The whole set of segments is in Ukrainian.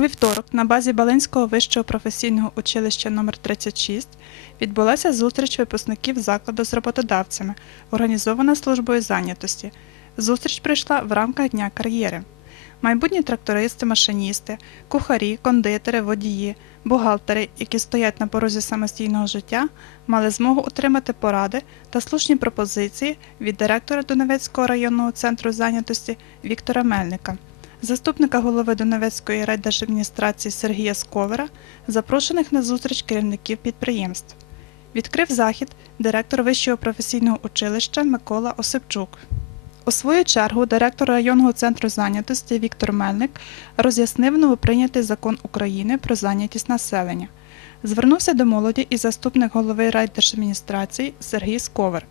вівторок на базі Балинського вищого професійного училища номер 36 відбулася зустріч випускників закладу з роботодавцями, організована службою зайнятості. Зустріч прийшла в рамках Дня кар'єри. Майбутні трактористи, машиністи, кухарі, кондитери, водії, бухгалтери, які стоять на порозі самостійного життя, мали змогу отримати поради та слушні пропозиції від директора Донецького районного центру зайнятості Віктора Мельника заступника голови Донецької райдержадміністрації Сергія Сковера, запрошених на зустріч керівників підприємств. Відкрив захід директор Вищого професійного училища Микола Осипчук. У свою чергу директор районного центру зайнятості Віктор Мельник роз'яснив новоприйнятий закон України про зайнятість населення. Звернувся до молоді і заступник голови райдержадміністрації Сергій Сковер.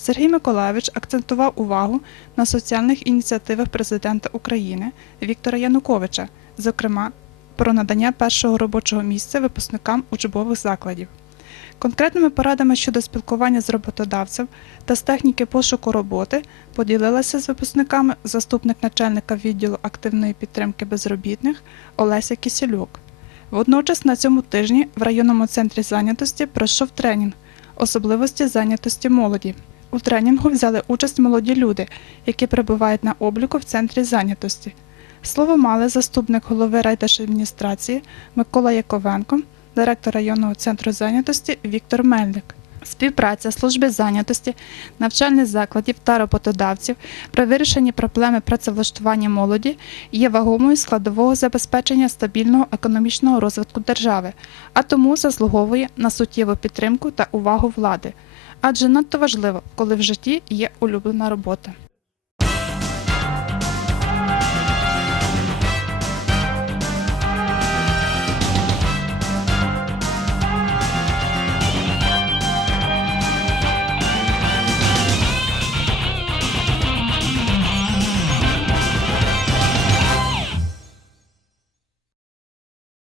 Сергій Миколайович акцентував увагу на соціальних ініціативах президента України Віктора Януковича, зокрема про надання першого робочого місця випускникам учбових закладів. Конкретними порадами щодо спілкування з роботодавцем та з техніки пошуку роботи поділилася з випускниками заступник начальника відділу активної підтримки безробітних Олеся Кісельок. Водночас на цьому тижні в районному центрі зайнятості пройшов тренінг особливості зайнятості молоді. У тренінгу взяли участь молоді люди, які перебувають на обліку в центрі зайнятості. Слово мали заступник голови райдержадміністрації Микола Яковенко, директор районного центру зайнятості Віктор Мельник. Співпраця служби зайнятості, навчальних закладів та роботодавців при вирішенні проблеми працевлаштування молоді є вагомою складового забезпечення стабільного економічного розвитку держави, а тому заслуговує на суттєву підтримку та увагу влади. Адже надто важливо, коли в житті є улюблена робота.